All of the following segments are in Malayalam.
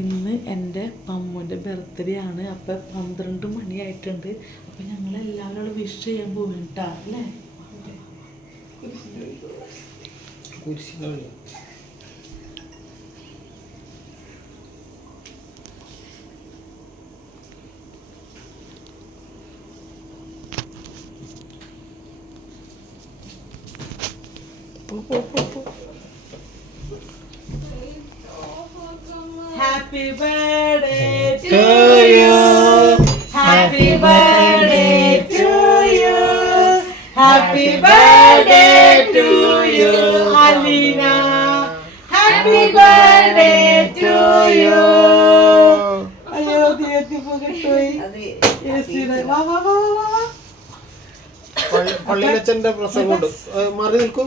ഇന്ന് എൻ്റെ പമ്മുൻ്റെ ബർത്ത്ഡേ ആണ്. അപ്പം 12 മണിയായിട്ടുണ്ട്. അപ്പം ഞങ്ങളെല്ലാവരും വിഷ് ചെയ്യാൻ പോകും കേട്ടോ അല്ലേ? Happy birthday to you. Happy birthday to you. Happy birthday to you, Alina. Happy birthday to you. Ayo dia tipu ketui. Yes, va va va va. പള്ളിയിലച്ഛന്റെ പ്രസംഗമുണ്ട് മാറി നിൽക്കും.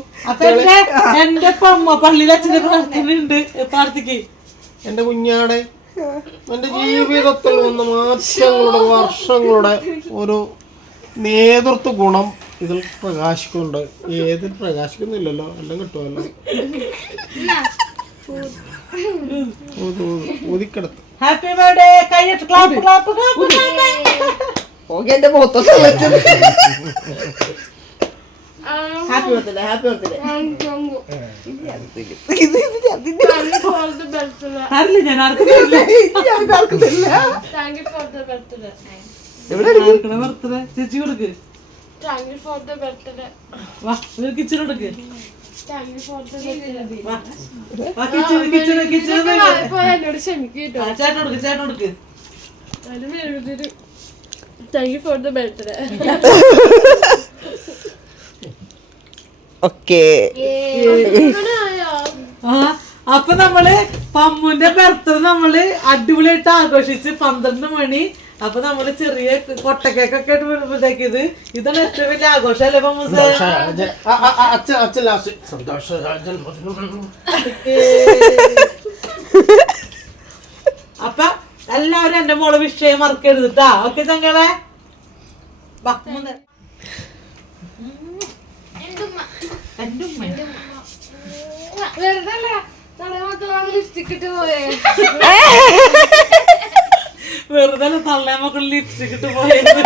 എന്റെ പമ്മ പള്ളിയിലച്ഛന്റെ പ്രാർത്ഥനയുണ്ട്. പ്രാർത്ഥിക്ക് എന്റെ കുഞ്ഞാടെ. എന്റെ ജീവിതത്തിൽ വന്ന മാറ്റങ്ങളുടെ വർഷങ്ങളുടെ ഒരു നേതൃത്വ ഗുണം ഇതിൽ പ്രകാശിക്കുന്നുണ്ട്. ഏതിൽ പ്രകാശിക്കുന്നില്ലല്ലോ, എല്ലാം കിട്ടുമല്ലോ. ഊതിക്കെടുത്ത് ഹാപ്പി ബർത്ത്ഡേ കൈയ്യിട്ട് ക്ലാപ്പ് ക്ലാപ്പ് ക്ലാപ്പ്. എന്റെ മുഖത്തൊക്കെ ഹാപ്പി ബർത്ത്ഡേ ഹാപ്പി ബർത്ത്ഡേ. അറിയില്ല ഞാൻ ആർക്കും ബർത്ത്ഡേ ചേച്ചി കൊടുക്ക്. വാ കിച്ചൺ കൊടുക്ക്. ചേട്ടൻ കൊടുക്ക് ചേട്ടൻ കൊടുക്ക്. Thank you for the birthday. Okay. അപ്പൊ നമ്മള് പമ്മുന്റെ ബർത്ത്ഡേ നമ്മള് അടിപൊളിയായിട്ട് ആഘോഷിച്ച് 12 മണി. അപ്പൊ നമ്മള് ചെറിയ കൊട്ടക്കേക്കൊക്കെ ഇതാക്കിയത്. ഇതാണ് ഏറ്റവും വലിയ ആഘോഷം അല്ലേ പമ്മൂസേ? അപ്പൊ എല്ലാവരും എന്റെ മോളെ വിഷയം മറക്കരുത് കേട്ടാ. ഓക്കെ ചങ്ങളെ വെറുതെ തള്ളേമക്കൾ ലിപ്സ്റ്റിക് ഇട്ട് പോയത്.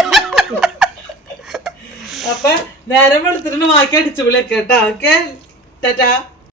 അപ്പൊ നേരം വെളുത്തിട്ട് ബാക്കി അടിച്ചു വിളിയൊക്കെ കേട്ടാ. ഓക്കെ ടാറ്റാ.